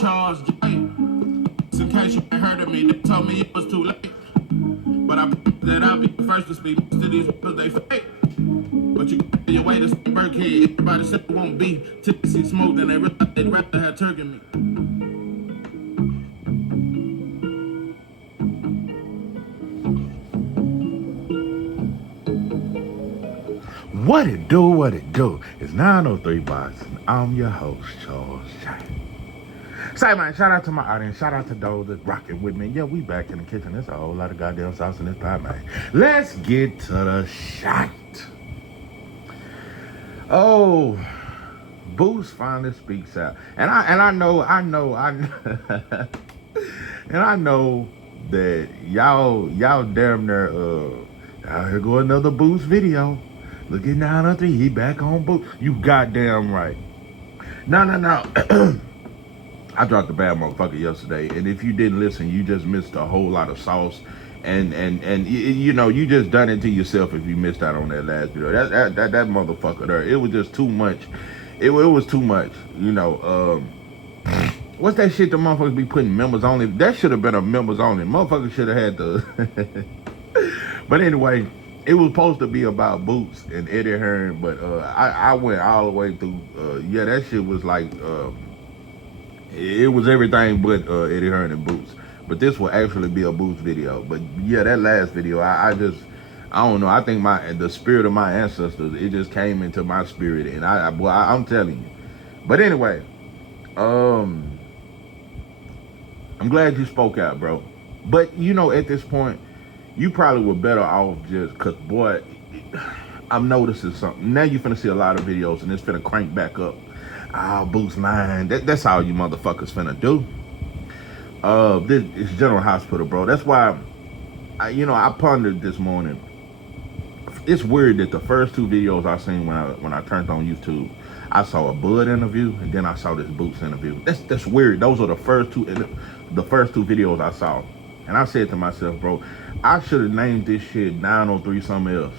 charged. In case you ain't heard of me, they told me it was too late. But I promise that I'll be the first to speak. Most of these rappers, they fake. But you can your way to Burkhead. Everybody said it won't be. Till they see smoke, then they realize they'd rather have turkey meat. What it do, what it do. It's 903 Boxing. I'm your host, Charles Jaron. Say, man, shout out to my audience. Shout out to those that's rocking with me. Yeah, we back in the kitchen. There's a whole lot of goddamn sauce in this pie, man. Let's get to the shot. Oh, Boost finally speaks out. And I know, and I know that y'all damn near, here go another Boost video. Look at 903, he back on Boost. You goddamn right. No. I dropped the bad motherfucker yesterday, and if you didn't listen, you just missed a whole lot of sauce, and you know, you just done it to yourself if you missed out on that last video. That motherfucker there, it was just too much. It was too much, you know. What's that shit the motherfuckers be putting members only? That should have been a members only. Motherfuckers should have had the. But anyway, it was supposed to be about Boots and Eddie Hearn, but I went all the way through. Yeah, that shit was like. It was everything but Eddie Hearn and Boots. But this will actually be a Boots video. But yeah, that last video, I don't know. I think the spirit of my ancestors, it just came into my spirit, and I'm telling you. But anyway, I'm glad you spoke out, bro. But you know, at this point, you probably were better off just, cause boy, I'm noticing something. Now you finna see a lot of videos, and it's finna crank back up. Boost mine. That's all you motherfuckers finna do. This is General Hospital, bro. That's why, I pondered this morning. It's weird that the first two videos I seen when I turned on YouTube, I saw a Bud interview, and then I saw this Boots interview. That's weird. Those are the first two videos I saw, and I said to myself, bro, I should have named this shit 903 something else.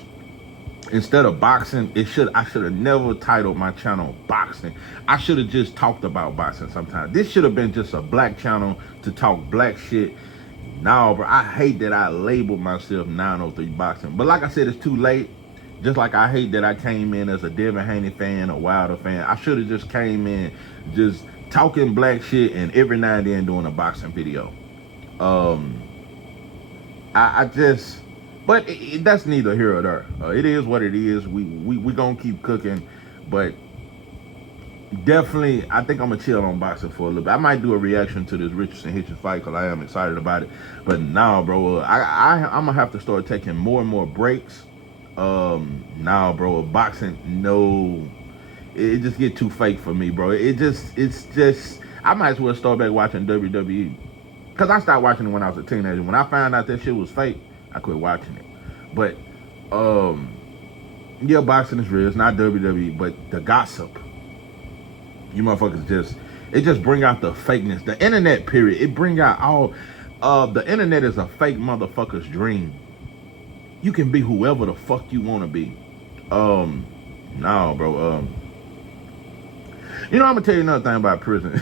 Instead of boxing, I should have never titled my channel Boxing. I should have just talked about boxing sometimes. This should have been just a black channel to talk black shit. No, bro, I hate that I labeled myself 903 Boxing. But like I said, it's too late. Just like I hate that I came in as a Devin Haney fan, a Wilder fan. I should have just came in just talking black shit and every now and then doing a boxing video. But that's neither here or there. It is what it is. We gonna keep cooking, but definitely, I think I'm gonna chill on boxing for a little bit. I might do a reaction to this Richardson Hitchens fight because I am excited about it. But now, bro, I'm gonna have to start taking more and more breaks. Now, bro, boxing, no, it just get too fake for me, bro. It's just, I might as well start back watching WWE because I started watching it when I was a teenager. When I found out that shit was fake, I quit watching it. But yeah, boxing is real. It's not WWE, but the gossip, you motherfuckers just bring out the fakeness. The internet, period, it bring out all the internet is a fake motherfucker's dream. You can be whoever the fuck you want to be. No, bro. I'm gonna tell you another thing about prison.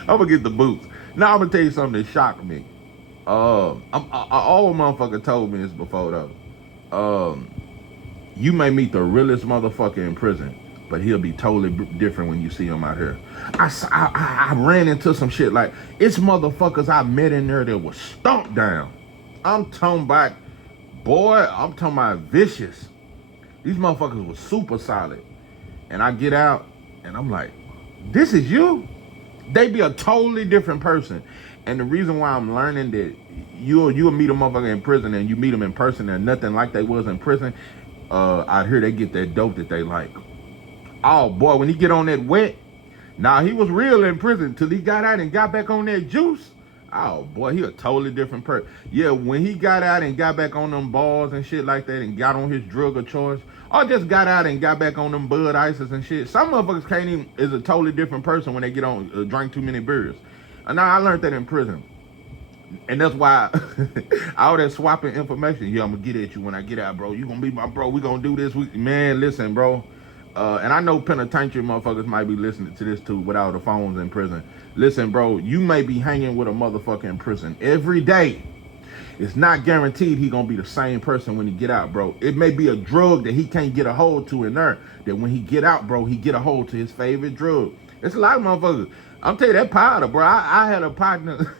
I'm gonna get the boots. Now I'm gonna tell you something that shocked me. All motherfucker told me this before though. You may meet the realest motherfucker in prison, but he'll be totally different when you see him out here. I ran into some shit like, it's motherfuckers I met in there that was stomped down. I'm talking about vicious. These motherfuckers was super solid. And I get out and I'm like, this is you? They be a totally different person. And the reason why I'm learning that you'll meet a motherfucker in prison and you meet them in person and nothing like they was in prison, out here they get that dope that they like. Oh boy, when he get on that wet, he was real in prison till he got out and got back on that juice. Oh boy, he a totally different person. Yeah, when he got out and got back on them balls and shit like that and got on his drug of choice, or just got out and got back on them Bud Ices and shit. Some motherfuckers can't even, is a totally different person when they get on, drink too many beers. And now I learned that in prison. And that's why all that swapping information, yeah, I'm gonna get at you when I get out, bro. You gonna be my bro. We gonna do this. Man, listen, bro. and I know penitentiary motherfuckers might be listening to this too without the phones in prison. Listen, bro, you may be hanging with a motherfucker in prison every day. It's not guaranteed he gonna be the same person when he get out, bro. It may be a drug that he can't get a hold to in there, that when he get out, bro, he get a hold to his favorite drug. It's a lot of motherfuckers. I'm telling you, that powder, bro. I had a partner.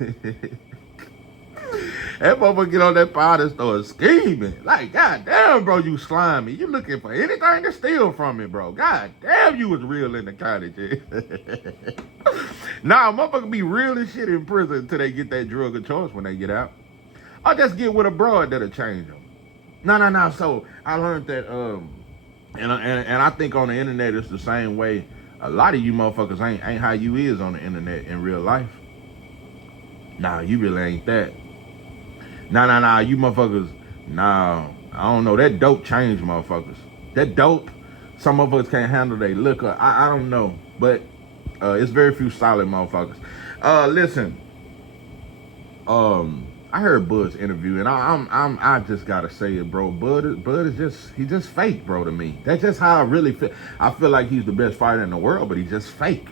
That motherfucker get on that powder and start scheming. Like, god damn, bro, you slimy. You looking for anything to steal from me, bro. God damn, you was real in the cottage. Nah, motherfucker be real as shit in prison until they get that drug of choice when they get out. Or just get with a broad that'll change them. No. So I learned that, and I think on the internet it's the same way. A lot of you motherfuckers ain't how you is on the internet in real life. Nah, you really ain't that. Nah, you motherfuckers, nah, I don't know. That dope changed motherfuckers. That dope, some motherfuckers can't handle their liquor. I don't know, but it's very few solid motherfuckers. Listen, I heard Bud's interview, and I just gotta say it, bro. Bud is just fake, bro, to me. That's just how I really feel. I feel like he's the best fighter in the world, but he's just fake.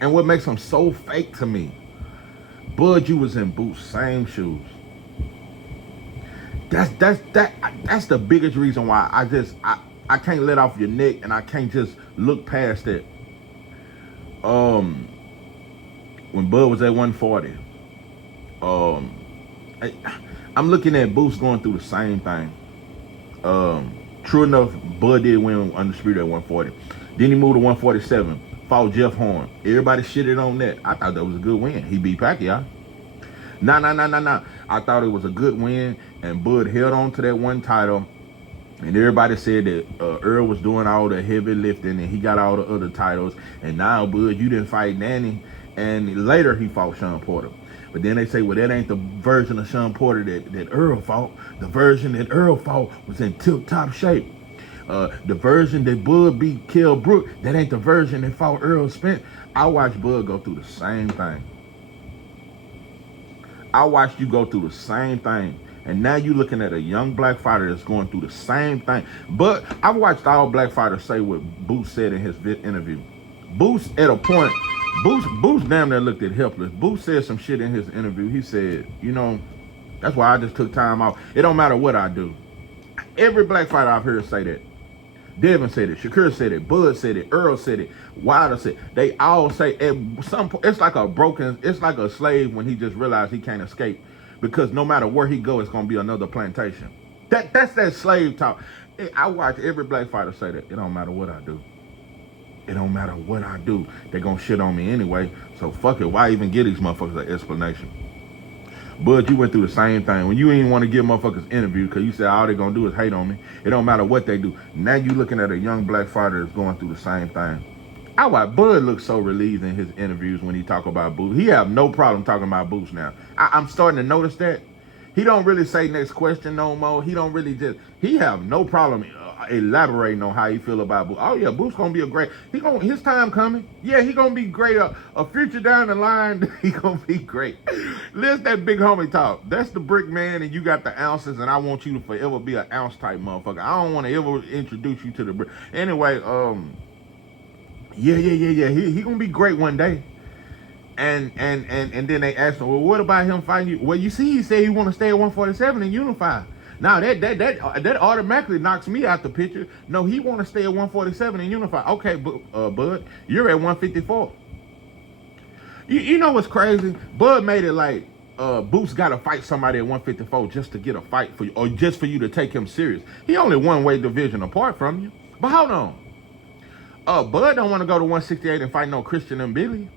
And what makes him so fake to me, Bud, you was in Boots' same shoes. That's the biggest reason why I can't let off your neck, and I can't just look past it. When Bud was at 140, I'm looking at Boots going through the same thing. True enough, Bud did win undisputed at 140. Then he moved to 147, fought Jeff Horn. Everybody shitted on that. I thought that was a good win. He beat Pacquiao. Nah. I thought it was a good win, and Bud held on to that one title, and everybody said that Earl was doing all the heavy lifting, and he got all the other titles, and now, Bud, you didn't fight Nanny, and later he fought Sean Porter. But then they say, well, that ain't the version of Sean Porter that Earl fought. The version that Earl fought was in tip-top shape. The version that Bud beat Kell Brook, that ain't the version that fought Earl Spence. I watched Bud go through the same thing. I watched you go through the same thing. And now you're looking at a young black fighter that's going through the same thing. But I've watched all black fighters say what Boots said in his interview. Boots, at a point, Boots damn near looked at helpless. Boots said some shit in his interview. He said, you know, that's why I just took time off. It don't matter what I do. Every black fighter I've heard say that. Devin said it, Shakur said it, Bud said it, Earl said it, Wilder said it. They all say at some point, it's like a slave when he just realized he can't escape, because no matter where he goes, it's gonna be another plantation. That's that slave talk. I watch every black fighter say that. It don't matter what I do. It don't matter what I do. They're gonna shit on me anyway. So fuck it. Why even give these motherfuckers an explanation? Bud, you went through the same thing. When you ain't want to give motherfuckers interviews because you said all they gonna do is hate on me. It don't matter what they do. Now you looking at a young black fighter that's going through the same thing. I watch Bud look so relieved in his interviews when he talk about Boots. He have no problem talking about Boots now. I'm starting to notice that. He don't really say next question no more. He don't really he have no problem elaborating on how he feel about Boots. Oh yeah, Boots gonna be his time coming. Yeah, he gonna be great. A future down the line, he gonna be great. Listen, that big homie talk. That's the brick man, and you got the ounces, and I want you to forever be an ounce type motherfucker. I don't want to ever introduce you to the brick. Anyway, yeah. He gonna be great one day. And then they asked him, well, what about him fighting you? Well, you see, he said he want to stay at 147 and unify. Now that automatically knocks me out the picture. No, he want to stay at 147 and unify. Okay, Bud, you're at 154. You know what's crazy? Bud made it like Boots got to fight somebody at 154 just to get a fight for you, or just for you to take him serious. He only one weight division apart from you. But hold on. Bud don't want to go to 168 and fight no Christian and Billy.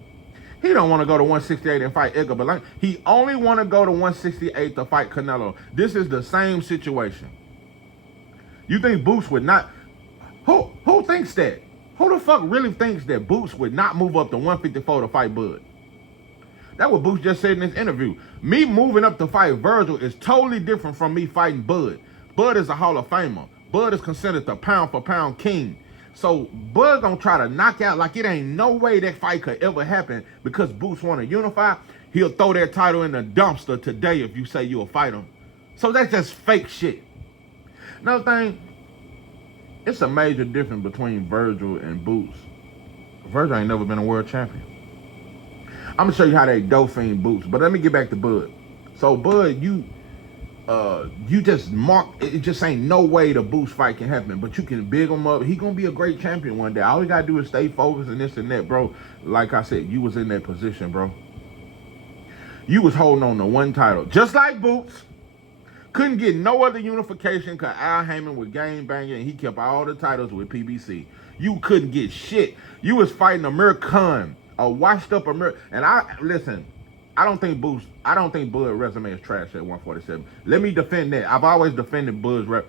He don't want to go to 168 and fight Edgar Berlanga. He only want to go to 168 to fight Canelo. This is the same situation. You think Boots would not? Who thinks that? Who the fuck really thinks that Boots would not move up to 154 to fight Bud? That's what Boots just said in his interview. Me moving up to fight Virgil is totally different from me fighting Bud. Bud is a Hall of Famer. Bud is considered the pound for pound king. So Bud gonna try to knock out like it ain't no way that fight could ever happen because Boots want to unify. He'll throw that title in the dumpster today if you say you'll fight him. So that's just fake shit. Another thing, It's a major difference between Virgil and Boots. Virgil ain't never been a world champion. I'm gonna show you how they Dauphine Boots, but let me get back to Bud. So Bud, you just mark it. Just ain't no way the Boots fight can happen, but you can big him up. He gonna be a great champion one day. All you gotta do is stay focused and this and that, bro. Like I said, you was in that position, bro. You was holding on to one title, just like Boots. Couldn't get no other unification because Al Heyman was game banging and he kept all the titles with PBC. You couldn't get shit. You was fighting Amir Khan, a washed up Amir. And listen, I don't think Bud's resume is trash at 147. Let me defend that. I've always defended Bud's rep.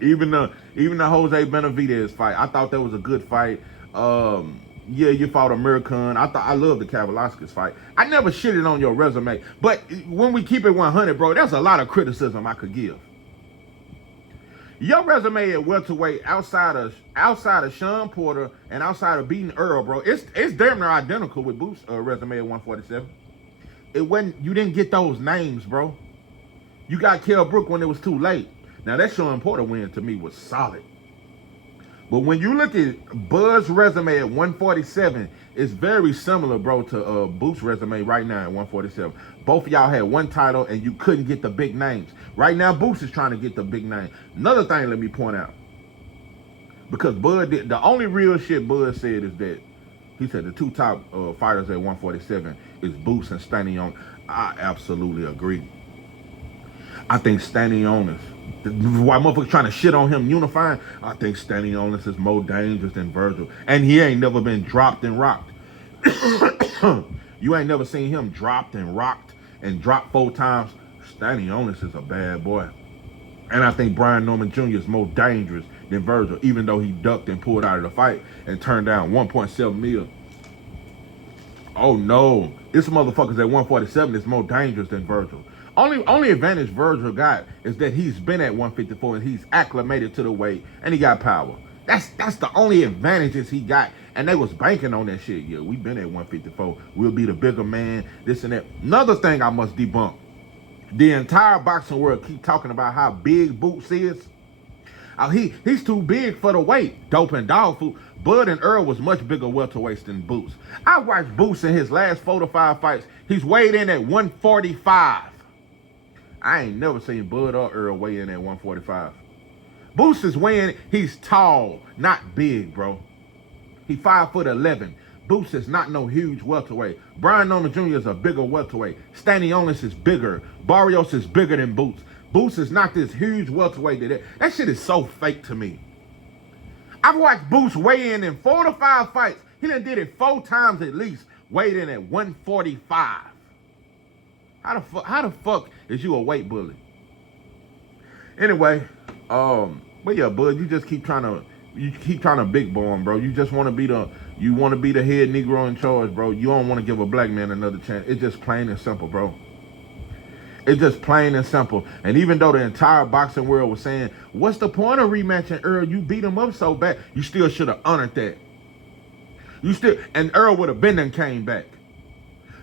Even the Jose Benavidez fight, I thought that was a good fight. Yeah, you fought Amir Khan. I love the Kavaliauskas fight. I never shitted on your resume, but when we keep it 100, bro, there's a lot of criticism I could give. Your resume at welterweight, outside of Sean Porter and outside of beating Earl, bro, it's damn near identical with Boots' resume at 147. You didn't get those names, bro. You got Kell Brook when it was too late. Now that Sean Porter win to me was solid. But when you look at Bud's resume at 147, it's very similar, bro, to Boots' resume right now at 147. Both of y'all had one title and you couldn't get the big names. Right now, Boots is trying to get the big name. Another thing, let me point out, because the only real shit Bud said is that he said the two top fighters at 147 is Boots and Stanionis. I absolutely agree. I think Stanionis, why motherfuckers trying to shit on him unifying, I think Stanionis is more dangerous than Virgil. And he ain't never been dropped and rocked. You ain't never seen him dropped and rocked and dropped 4 times. Stanionis is a bad boy. And I think Brian Norman Jr. is more dangerous than Virgil, even though he ducked and pulled out of the fight and turned down 1.7 mil. Oh no, this motherfucker's at 147 is more dangerous than Virgil. Only advantage Virgil got is that he's been at 154 and he's acclimated to the weight and he got power. That's the only advantages he got. And they was banking on that shit. Yeah, we been at 154. We'll be the bigger man, this and that. Another thing I must debunk. The entire boxing world keep talking about how big Boots is. He's too big for the weight. Dope and dog food. Bud and Earl was much bigger welterweights than Boots. I watched Boots in his last 4 to 5 fights. He's weighed in at 145. I ain't never seen Bud or Earl weigh in at 145. Boots is weighing, he's tall, not big, bro. He 5'11". Boots is not no huge welterweight. Brian Norman Jr. is a bigger welterweight. Stanionis is bigger. Barrios is bigger than Boots. Boots is not this huge welterweight. That shit is so fake to me. I've watched Boots weigh in 4 to 5 fights. He done did it 4 times at least, weighed in at 145. How the fuck is you a weight bully? Anyway, but yeah, Bud, you just keep trying to big boy him, bro. You just want to be the head Negro in charge, bro. You don't want to give a black man another chance. It's just plain and simple, bro. It's just plain and simple. And even though the entire boxing world was saying, what's the point of rematching Earl? You beat him up so bad. You still should have honored that. And Earl would have been and came back.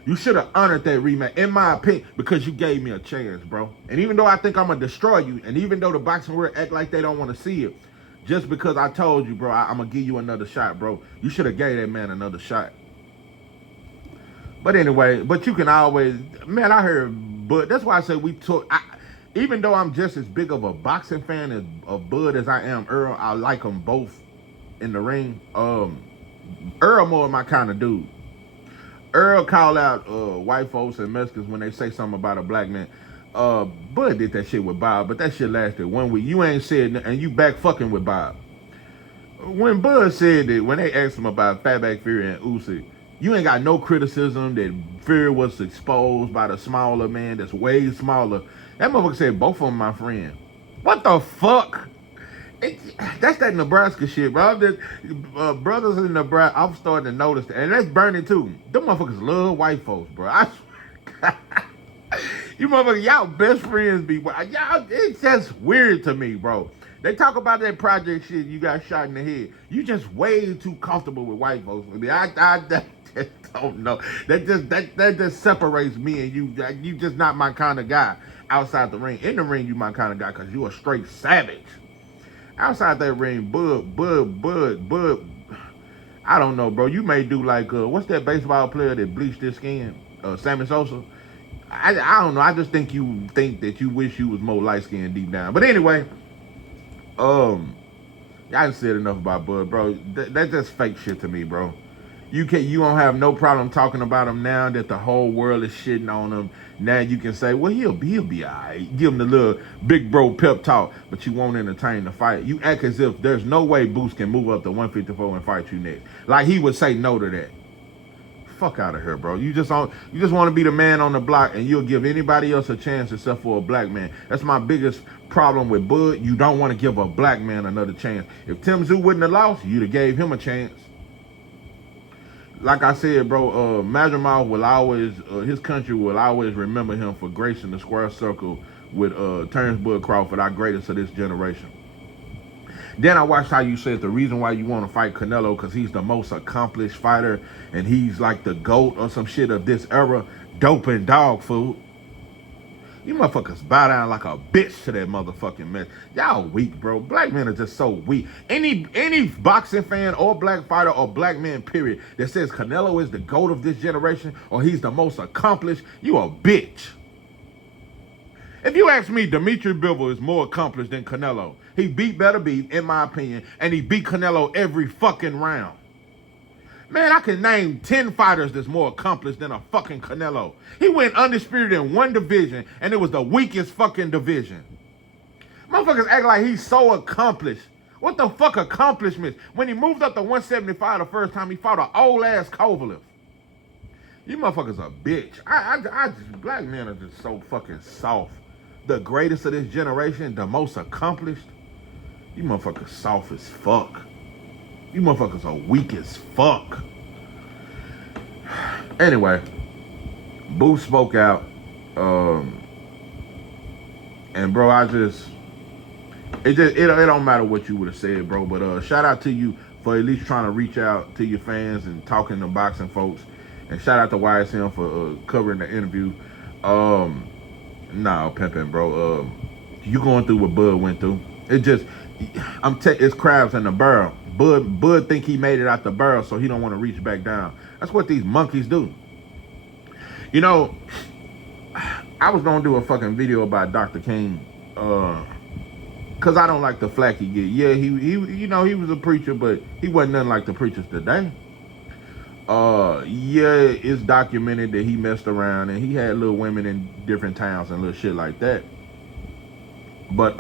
You should have honored that rematch, in my opinion, because you gave me a chance, bro. And even though I think I'm going to destroy you, and even though the boxing world act like they don't want to see it, just because I told you, bro, I'm going to give you another shot, bro. You should have gave that man another shot. But anyway, but you can always, man, I heard Bud. That's why I said even though I'm just as big of a boxing fan of Bud as I am Earl, I like them both in the ring. Earl more my kind of dude. Earl call out white folks and Mexicans when they say something about a black man. Bud did that shit with Bob, but that shit lasted 1 week. You ain't said, and you back fucking with Bob. When Bud said that, when they asked him about Fatback Fury and Usyk, you ain't got no criticism that Fury was exposed by the smaller man that's way smaller. That motherfucker said, both of them my friend. What the fuck? That's that Nebraska shit, bro. Brothers in Nebraska, I'm starting to notice that. And that's Bernie too. Them motherfuckers love white folks, bro. I swear. You motherfuckers, y'all best friends be white. Y'all, it's just weird to me, bro. They talk about that project shit, you got shot in the head. You just way too comfortable with white folks. I mean, I just don't know. That just separates me and you. You just not my kind of guy outside the ring. In the ring, you my kind of guy because you a straight savage. Outside that ring, Bud. I don't know, bro. You may do like what's that baseball player that bleached his skin? Sammy Sosa. I don't know. I just think you think that you wish you was more light skinned deep down. But anyway, I done said enough about Bud, bro. That's just fake shit to me, bro. You don't have no problem talking about him now that the whole world is shitting on him. Now you can say, well, he'll be alright. Give him the little big bro pep talk, but you won't entertain the fight. You act as if there's no way Boost can move up to 154 and fight you next. Like he would say no to that. Fuck out of here, bro. You just want to be the man on the block, and you'll give anybody else a chance except for a black man. That's my biggest problem with Bud. You don't want to give a black man another chance. If Tim Tszyu wouldn't have lost, you'd have gave him a chance. Like I said, bro, Madrimal will always, his country will always remember him for gracing the square circle with Terrence Bud Crawford, our greatest of this generation. Then I watched how you said the reason why you want to fight Canelo because he's the most accomplished fighter and he's like the GOAT or some shit of this era. Dope and dog food. You motherfuckers bow down like a bitch to that motherfucking mess. Y'all weak, bro. Black men are just so weak. Any boxing fan or black fighter or black man, period, that says Canelo is the GOAT of this generation or he's the most accomplished, you a bitch. If you ask me, Dimitri Bivol is more accomplished than Canelo. He beat Better Beef, in my opinion, and he beat Canelo every fucking round. Man, I can name 10 fighters that's more accomplished than a fucking Canelo. He went undisputed in one division, and it was the weakest fucking division. Motherfuckers act like he's so accomplished. What the fuck accomplishments? When he moved up to 175 the first time, he fought an old-ass Kovalev. You motherfuckers are bitch. Black men are just so fucking soft. The greatest of this generation, the most accomplished. You motherfuckers soft as fuck. You motherfuckers are weak as fuck. Anyway, Boo spoke out. And bro, it don't matter what you would have said, bro. But shout out to you for at least trying to reach out to your fans and talking to boxing folks. And shout out to YSM for covering the interview. Nah, pimping, bro. You going through what Bud went through. It's crabs in the barrel. Bud think he made it out the barrel, so he don't want to reach back down. That's what these monkeys do. You know, I was gonna do a fucking video about Dr. King, cause I don't like the flack he get. Yeah, he was a preacher, but he wasn't nothing like the preachers today. Yeah, it's documented that he messed around and he had little women in different towns and little shit like that. But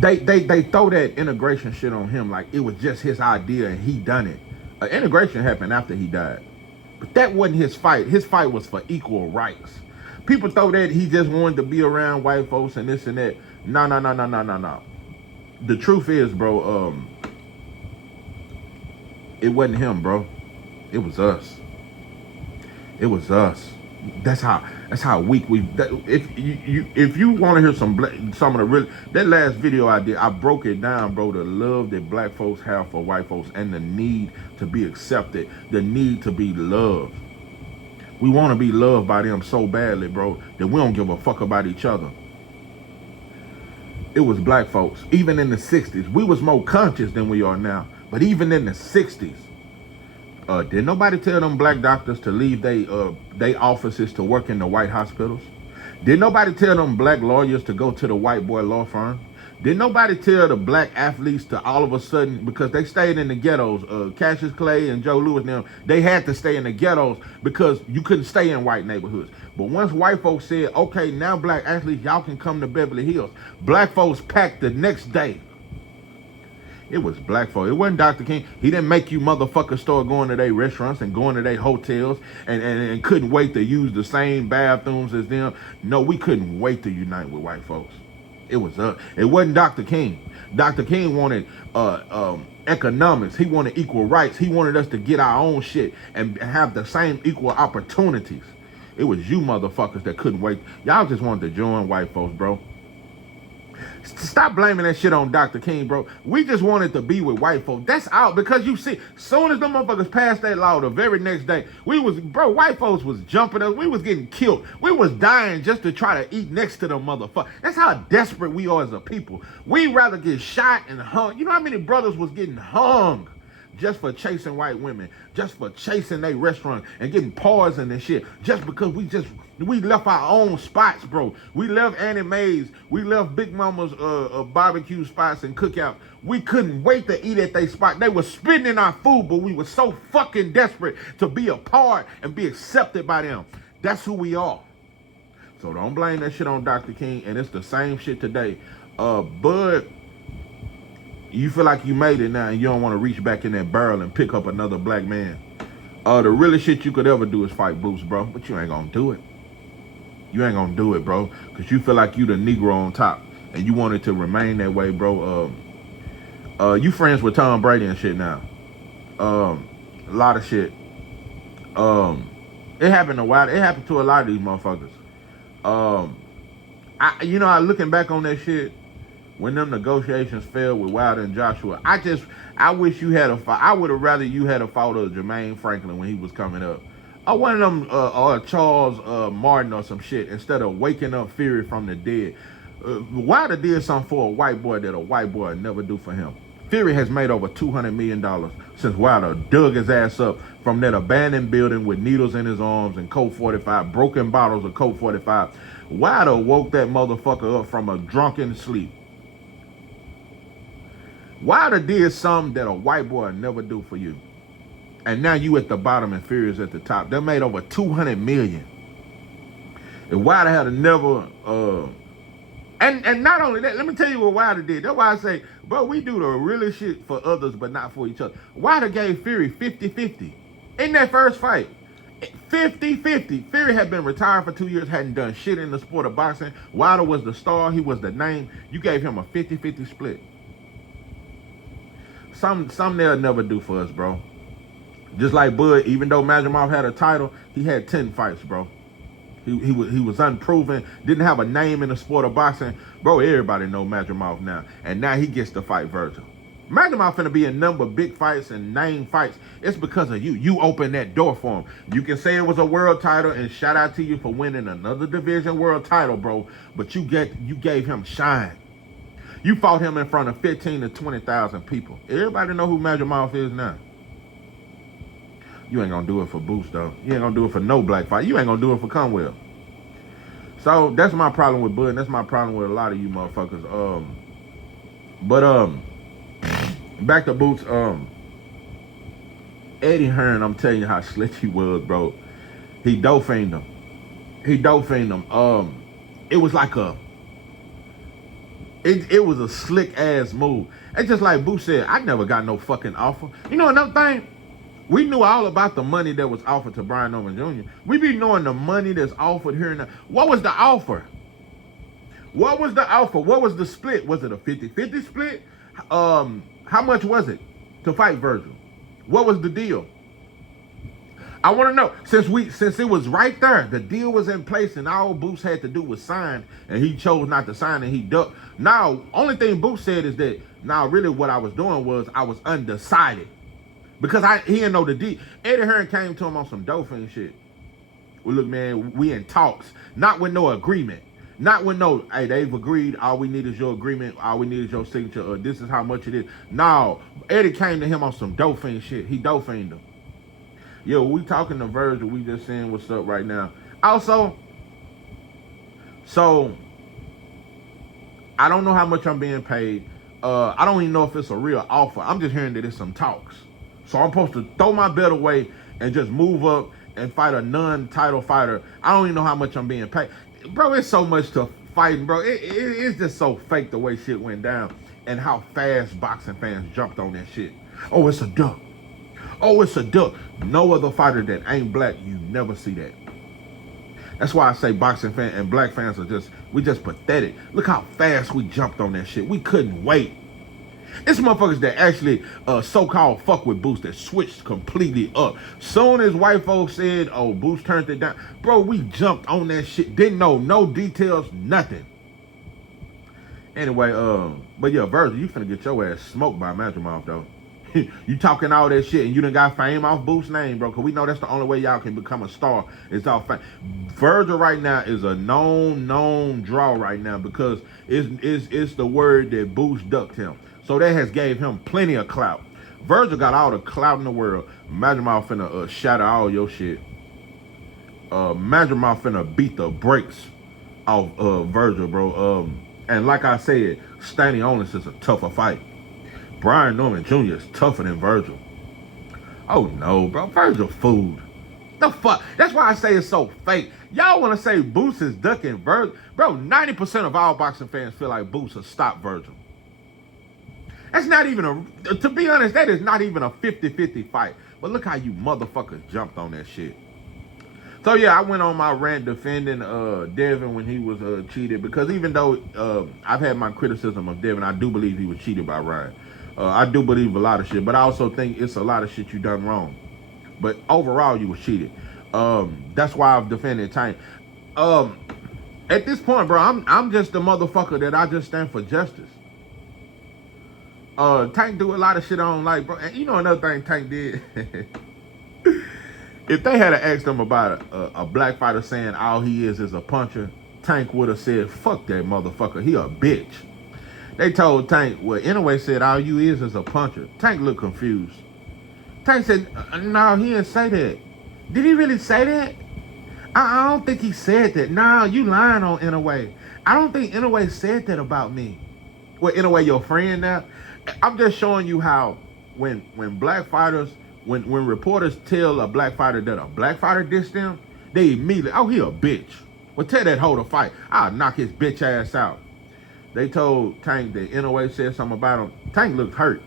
they throw that integration shit on him like it was just his idea and he done it. Integration happened after he died, but that wasn't his fight. His fight was for equal rights. People throw that he just wanted to be around white folks and this and that. No. The truth is, bro, it wasn't him, bro. It was us. It was us. That's how weak we. If you want to hear some of the real, that last video I did, I broke it down, bro. The love that black folks have for white folks and the need to be accepted, the need to be loved. We want to be loved by them so badly, bro, that we don't give a fuck about each other. It was black folks. Even in the 60s, we was more conscious than we are now. But even in the 60s, did nobody tell them black doctors to leave they offices to work in the white hospitals? Did nobody tell them black lawyers to go to the white boy law firm? Did nobody tell the black athletes to all of a sudden, because they stayed in the ghettos, Cassius Clay and Joe Louis and them, they had to stay in the ghettos because you couldn't stay in white neighborhoods. But once white folks said, okay, now black athletes, y'all can come to Beverly Hills, black folks packed the next day. It was black folks. It wasn't Dr. King. He didn't make you motherfuckers start going to their restaurants and going to their hotels and couldn't wait to use the same bathrooms as them. No, we couldn't wait to unite with white folks. It was us. It wasn't Dr. King. Dr. King wanted economics. He wanted equal rights. He wanted us to get our own shit and have the same equal opportunities. It was you motherfuckers that couldn't wait. Y'all just wanted to join white folks, bro. Stop blaming that shit on Dr. King, bro. We just wanted to be with white folks. That's out because you see, soon as them motherfuckers passed that law, the very next day, white folks was jumping us. We was getting killed. We was dying just to try to eat next to them motherfuckers. That's how desperate we are as a people. We rather get shot and hung. You know how many brothers was getting hung just for chasing white women, just for chasing their restaurant and getting poisoned and shit, just because we left our own spots, bro. We left Annie Mae's, we left Big Mama's barbecue spots and cookout. We couldn't wait to eat at their spot. They were spitting in our food, but we were so fucking desperate to be a part and be accepted by them. That's who we are. So don't blame that shit on Dr. King, and it's the same shit today. Bud, you feel like you made it now and you don't want to reach back in that barrel and pick up another black man. The realest shit you could ever do is fight Boots, bro. But you ain't gonna do it. You ain't gonna do it, bro. Because you feel like you the Negro on top. And you want it to remain that way, bro. You friends with Tom Brady and shit now. A lot of shit. It happened a while. It happened to a lot of these motherfuckers. I looking back on that shit, when them negotiations failed with Wilder and Joshua, I wish you had a fight. I would have rather you had a fight of Jermaine Franklin when he was coming up. Or one of them, or Charles Martin or some shit, instead of waking up Fury from the dead. Wilder did something for a white boy that a white boy would never do for him. Fury has made over $200 million since Wilder dug his ass up from that abandoned building with needles in his arms and Colt 45, broken bottles of Colt 45. Wilder woke that motherfucker up from a drunken sleep. Wilder did something that a white boy would never do for you. And now you at the bottom and Fury's at the top. They made over $200 million. If Wilder had never, and not only that, let me tell you what Wilder did. That's why I say, bro, we do the really shit for others, but not for each other. Wilder gave Fury 50-50 in that first fight. 50-50. Fury had been retired for 2 years, hadn't done shit in the sport of boxing. Wilder was the star. He was the name. You gave him a 50-50 split. Some they'll never do for us, bro. Just like Bud, even though Madrimov had a title, he had 10 fights, bro. He was unproven, didn't have a name in the sport of boxing. Bro, everybody know Madrimov now. And now he gets to fight Virgil. Madrimov finna be in number of big fights and name fights. It's because of you. You opened that door for him. You can say it was a world title, and shout out to you for winning another division world title, bro. But you gave him shine. You fought him in front of 15 to 20,000 people. Everybody know who Madrimov is now. You ain't gonna do it for Boost, though. You ain't gonna do it for no black fight. You ain't gonna do it for Conwell. So that's my problem with Bud, and that's my problem with a lot of you motherfuckers. Back to Boots. Eddie Hearn, I'm telling you how slick he was, bro. He dope-fiended him. It was like it was a slick ass move. It's just like Boots said, I never got no fucking offer. You know another thing? We knew all about the money that was offered to Brian Norman Jr. We be knowing the money that's offered here and there. What was the offer? What was the offer? What was the split? Was it a 50-50 split? How much was it to fight Virgil? What was the deal? I want to know. Since it was right there, the deal was in place, and all Boots had to do was sign, and he chose not to sign, and he ducked. Now, only thing Boots said is that, really what I was doing was I was undecided. Because he didn't know the deal. Eddie Hearn came to him on some Dauphin shit. Well, look, man, we in talks. Not with no agreement. Not with no, hey, they've agreed. All we need is your agreement. All we need is your signature. This is how much it is. No, Eddie came to him on some Dauphin shit. He Dauphined him. Yo, we talking to Virgil. We just saying what's up right now. Also, so, I don't know how much I'm being paid. I don't even know if it's a real offer. I'm just hearing that it's some talks. So I'm supposed to throw my belt away and just move up and fight a non-title fighter. I don't even know how much I'm being paid. Bro, it's so much to fighting, bro. It's just so fake the way shit went down and how fast boxing fans jumped on that shit. Oh, it's a duck. Oh, it's a duck. No other fighter that ain't black, you never see that. That's why I say boxing fans and black fans are we just pathetic. Look how fast we jumped on that shit. We couldn't wait. It's motherfuckers that actually so-called fuck with Boost that switched completely up. Soon as white folks said, oh, Boost turned it down, bro, we jumped on that shit. Didn't know no details, nothing. Anyway, but yeah, Virgil, you finna get your ass smoked by Magic Mouth though. You talking all that shit and you done got fame off Boost's name, bro. Cause we know that's the only way y'all can become a star is off fame. Virgil right now is a known draw right now because it's the word that Boost ducked him. So that has gave him plenty of clout. Virgil got all the clout in the world. Magic Mouth finna shatter all your shit. Magic Mouth finna beat the brakes off Virgil, bro. And like I said, Stanley Onus is a tougher fight. Brian Norman Jr. is tougher than Virgil. Oh no, bro. Virgil food. The fuck? That's why I say it's so fake. Y'all want to say Boost is ducking Virgil? Bro, 90% of all boxing fans feel like Boost will stop Virgil. That's not even to be honest, that is not even a 50-50 fight. But look how you motherfuckers jumped on that shit. So yeah, I went on my rant defending Devin when he was cheated because even though I've had my criticism of Devin, I do believe he was cheated by Ryan. I do believe a lot of shit, but I also think it's a lot of shit you done wrong. But overall, you was cheated. That's why I've defended Tank. At this point, bro, I'm just the motherfucker that I just stand for justice. Tank do a lot of shit I don't like, bro. And you know another thing Tank did? If they had asked him about a black fighter saying all he is a puncher, Tank would have said, fuck that motherfucker, he a bitch. They told Tank, well, anyway, said all you is a puncher. Tank looked confused. Tank said, no, he didn't say that. Did he really say that? I don't think he said that. Nah, you lying on Inouye. I don't think Inouye said that about me. Well, Inouye your friend now? I'm just showing you how when black fighters, when reporters tell a black fighter that a black fighter dissed them, they immediately, oh, he a bitch. Well, tell that hoe to fight. I'll knock his bitch ass out. They told Tank that Inouye said something about him. Tank looked hurt.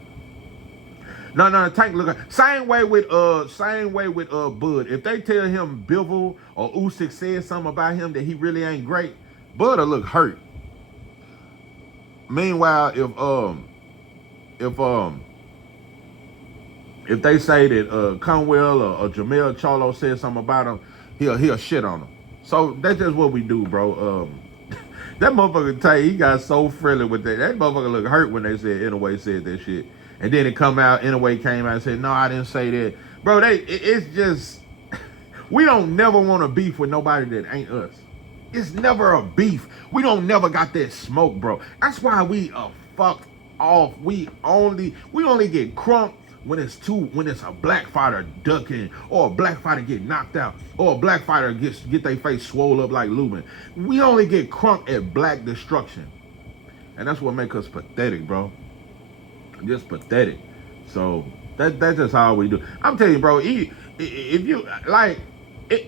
No, Tank looked hurt. Same way with Bud. If they tell him Bivol or Usyk said something about him that he really ain't great, Bud'll look hurt. Meanwhile, if they say that Conwell or Jamel Charlo said something about him, he'll shit on him. So that's just what we do, bro. That motherfucker Tay, he got so friendly with that. That motherfucker looked hurt when they said Inouye said that shit. And then it come out, Inouye came out and said, no, I didn't say that. Bro, it's just, we don't never want to beef with nobody that ain't us. It's never a beef. We don't never got that smoke, bro. That's why we are fucked off. We only get crunked when it's a black fighter ducking, or a black fighter get knocked out, or a black fighter get their face swole up like Lubin. We only get crunk at black destruction. And that's what make us pathetic, bro. Just pathetic. So that's just how we do. I'm telling you, bro, if you like it,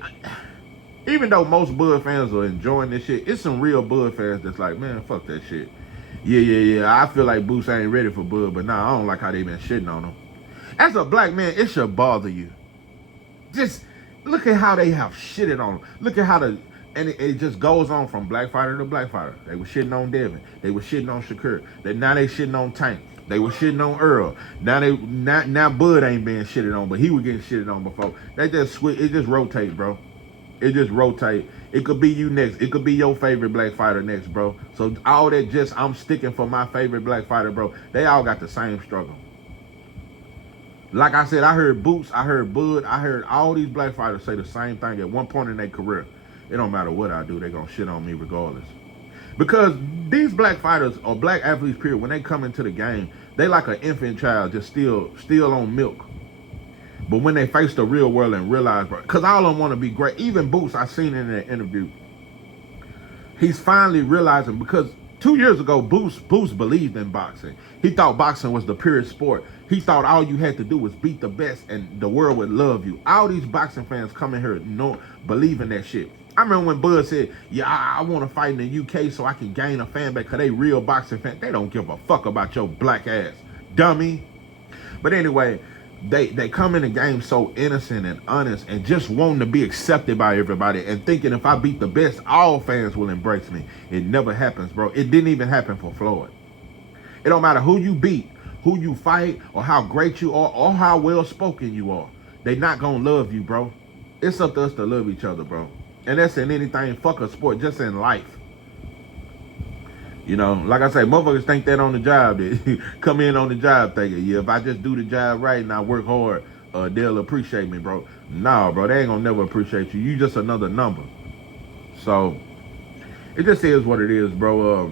even though most Bud fans are enjoying this shit, it's some real Bud fans that's like, man, fuck that shit. Yeah. I feel like Boost ain't ready for Bud, but nah, I don't like how they been shitting on him. As a black man, it should bother you. Just look at how they have shitted on him. Look at how it just goes on from black fighter to black fighter. They were shitting on Devin. They were shitting on Shakur. Now they shitting on Tank. They were shitting on Earl. Now Bud ain't being shitted on, but he was getting shitted on before. They just switch. It just rotate, bro. It just rotate. It could be you next. It could be your favorite black fighter next, bro. So all that just I'm sticking for my favorite black fighter, bro. They all got the same struggle. Like I said, I heard Boots, I heard Bud, I heard all these black fighters say the same thing at one point in their career. It don't matter what I do, they gonna shit on me regardless. Because these black fighters or black athletes, period, when they come into the game, they like an infant child, just still on milk. But when they face the real world and realize, bro, because all of them want to be great. Even Boots, I seen in that interview, he's finally realizing, because 2 years ago, Boost believed in boxing. He thought boxing was the purest sport. He thought all you had to do was beat the best and the world would love you. All these boxing fans come in here believing that shit. I remember when Bud said, yeah, I want to fight in the UK so I can gain a fan base because they real boxing fans. They don't give a fuck about your black ass, dummy. But anyway, they come in the game so innocent and honest and just wanting to be accepted by everybody and thinking if I beat the best, all fans will embrace me. It never happens, bro. It didn't even happen for Floyd. It don't matter who you beat, who you fight, or how great you are, or how well-spoken you are. They not gonna love you, bro. It's up to us to love each other, bro. And that's in anything, fuck a sport, just in life. You know, like I say, motherfuckers think that on the job. They come in on the job thinking, yeah, if I just do the job right and I work hard, they'll appreciate me, bro. Nah, bro, they ain't gonna never appreciate you. You just another number. So it just is what it is, bro.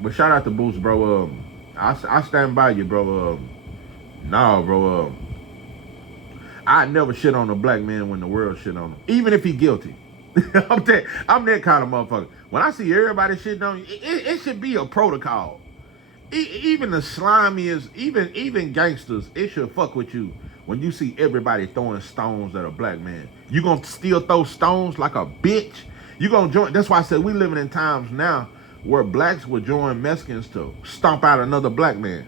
But shout out to Boost, bro. I stand by you, bro. Nah, bro. I never shit on a black man when the world shit on him, even if he guilty. I'm that kind of motherfucker. When I see everybody shitting on you, it should be a protocol. Even the slimiest, even gangsters, it should fuck with you when you see everybody throwing stones at a black man. You gonna still throw stones like a bitch? You gonna join? That's why I said we living in times now where blacks would join Mexicans to stomp out another black man.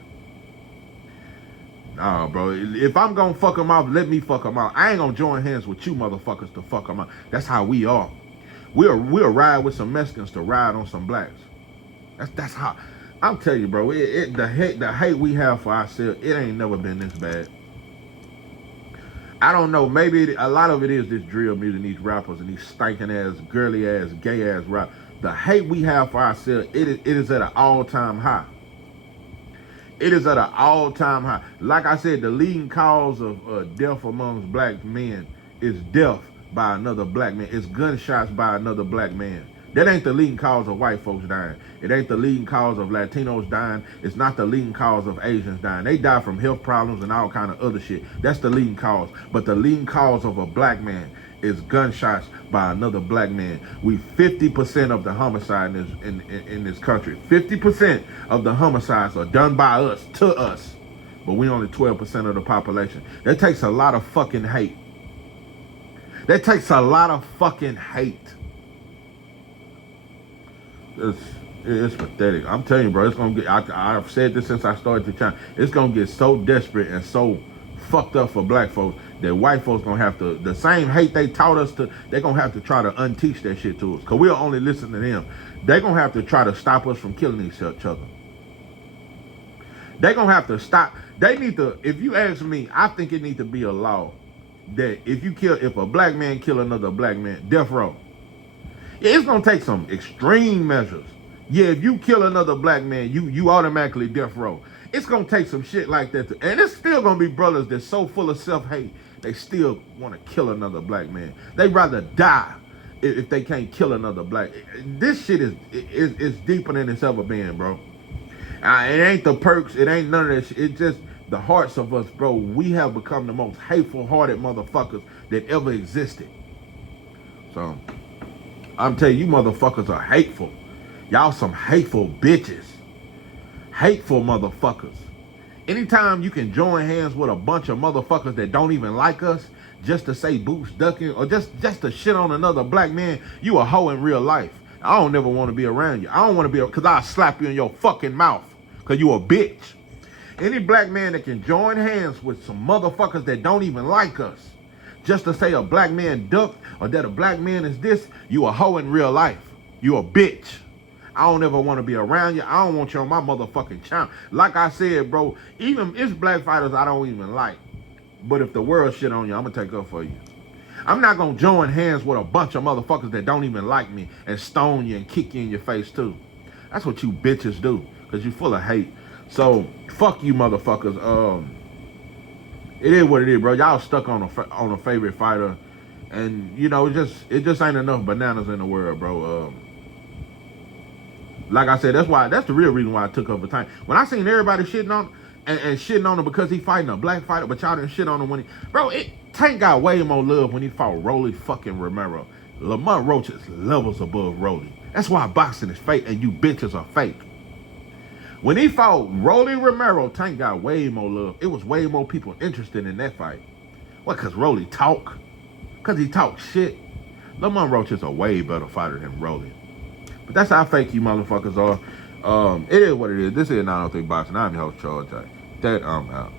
Nah, bro. If I'm gonna fuck them off, let me fuck them off. I ain't gonna join hands with you motherfuckers to fuck them off. That's how we are. We'll ride with some Mexicans to ride on some blacks. That's how. I'm telling you, bro. The hate we have for ourselves, it ain't never been this bad. I don't know. Maybe a lot of it is this drill music, these rappers, and these stinking ass, girly ass, gay ass rap. The hate we have for ourselves, it is at an all-time high. It is at an all-time high. Like I said, the leading cause of death amongst black men is death by another black man. It's gunshots by another black man. That ain't the leading cause of white folks dying. It ain't the leading cause of Latinos dying. It's not the leading cause of Asians dying. They die from health problems and all kind of other shit. That's the leading cause. But the leading cause of a black man is gunshots by another black man. We 50% of the homicide in this country. 50% of the homicides are done by us, to us. But we only 12% of the population. That takes a lot of fucking hate. That takes a lot of fucking hate. It's pathetic. I'm telling you, bro. It's gonna get. I've said this since I started the channel. It's gonna get so desperate and so fucked up for black folks that white folks gonna have to. The same hate they taught us to. They're gonna have to try to unteach that shit to us. Cause we'll only listen to them. They're gonna have to try to stop us from killing each other. They're gonna have to stop. They need to. If you ask me, I think it needs to be a law that if a black man kill another black man, death row. Yeah, it's gonna take some extreme measures. Yeah, if you kill another black man, you automatically death row. It's gonna take some shit like that, and it's still gonna be brothers that's so full of self-hate they still want to kill another black man. They rather die if they can't kill another black. This shit is deeper than it's ever been, bro. It ain't the perks. It ain't none of that shit. It's just the hearts of us, bro. We have become the most hateful-hearted motherfuckers that ever existed. So I'm telling you, motherfuckers are hateful. Y'all some hateful bitches. Hateful motherfuckers. Anytime you can join hands with a bunch of motherfuckers that don't even like us, just to say boots ducking, or just to shit on another black man, you a hoe in real life. I don't never want to be around you. I don't want to be, because I'll slap you in your fucking mouth, because you a bitch. Any black man that can join hands with some motherfuckers that don't even like us, just to say a black man ducked or that a black man is this, you a hoe in real life. You a bitch. I don't ever want to be around you. I don't want you on my motherfucking channel. Like I said, bro, even it's black fighters I don't even like. But if the world shit on you, I'm going to take up for you. I'm not going to join hands with a bunch of motherfuckers that don't even like me and stone you and kick you in your face too. That's what you bitches do, because you full of hate. So, fuck you motherfuckers. It is what it is, bro. Y'all stuck on a favorite fighter. And, you know, it just ain't enough bananas in the world, bro. Like I said, that's the real reason why I took up the time. When I seen everybody shitting on and shitting on him because he fighting a black fighter, but y'all didn't shit on him when Tank got way more love when he fought Rolly fucking Romero. Lamont Roach is levels above Rolly. That's why boxing is fake and you bitches are fake. When he fought Rolly Romero, Tank got way more love. It was way more people interested in that fight. What, because Rolly talk? Because he talk shit? Lamont Roach is a way better fighter than Rolly. But that's how fake you motherfuckers are. It is what it is. This is 903 Boxing. I'm your host, Charles J. That I'm out.